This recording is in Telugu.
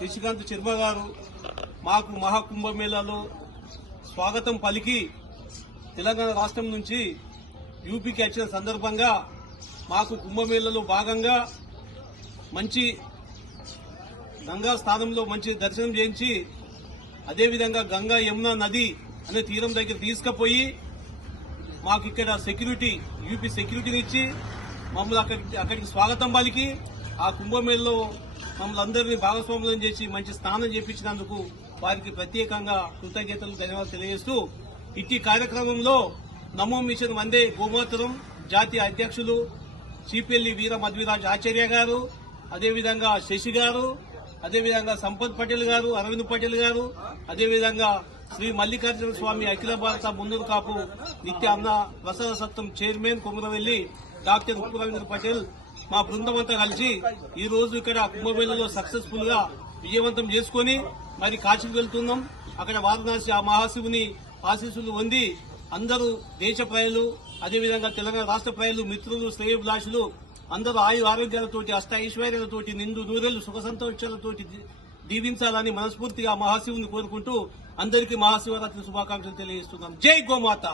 శశికాంత్ శర్మ గారు మాకు మహాకుంభమేళాలో స్వాగతం పలికి తెలంగాణ రాష్ట్రం నుంచి యూపీకి వచ్చిన సందర్భంగా మాకు కుంభమేళాలో భాగంగా మంచి గంగా స్థానంలో మంచి దర్శనం చేయించి అదేవిధంగా గంగా యమునా నది అనే తీరం దగ్గర తీసుకుపోయి మాకు ఇక్కడ సెక్యూరిటీ యూపీ సెక్యూరిటీని ఇచ్చి మమ్మల్ని అక్కడికి స్వాగతం పలికి ఆ కుంభమేళలో మమ్మల్ని అందరినీ భాగస్వాములను చేసి మంచి స్నానం చేపించినందుకు వారికి ప్రత్యేకంగా కృతజ్ఞతలు ధన్యవాదాలు తెలియజేస్తూ ఇట్టి కార్యక్రమంలో నమో మిషన్ వందే గోమాతరం జాతీయ అధ్యక్షులు సిపిఎల్ఈ వీర మధ్విరాజ్ ఆచార్య గారు, అదేవిధంగా శశి గారు, అదేవిధంగా సంపత్ పటేల్ గారు, అరవింద్ పటేల్ గారు, అదేవిధంగా శ్రీ మల్లికార్జున స్వామి అఖిల భారత మున్నూరు కాపు నిత్య అన్న ప్రసాద సత్వం చైర్మన్ కొమరవెల్లి డాక్టర్ ఉప్పు రవీంద్ర పటేల్ మా బృందమంతా కలిసి ఈ రోజు ఇక్కడ కుంభమేళలో సక్సెస్ఫుల్ గా విజయవంతం చేసుకుని మరి కాశీకి వెళ్తున్నాం. అక్కడ వారణాసి ఆ మహాశివుని ఆశీస్సులు పొంది అందరూ దేశ ప్రజలు, అదేవిధంగా తెలంగాణ రాష్ట్ర ప్రజలు, మిత్రులు, శ్రేయోభిలాషులు అందరూ ఆయు ఆరోగ్యాలతోటి అష్టైశ్వర్యాలతోటి నిండు నూరేళ్లు సుఖ సంతోషాలతోటి దీవించాలని మనస్ఫూర్తిగా మహాశివుని కోరుకుంటూ అందరికీ మహాశివరాత్రి శుభాకాంక్షలు తెలియజేస్తున్నాం. జై గోమాత.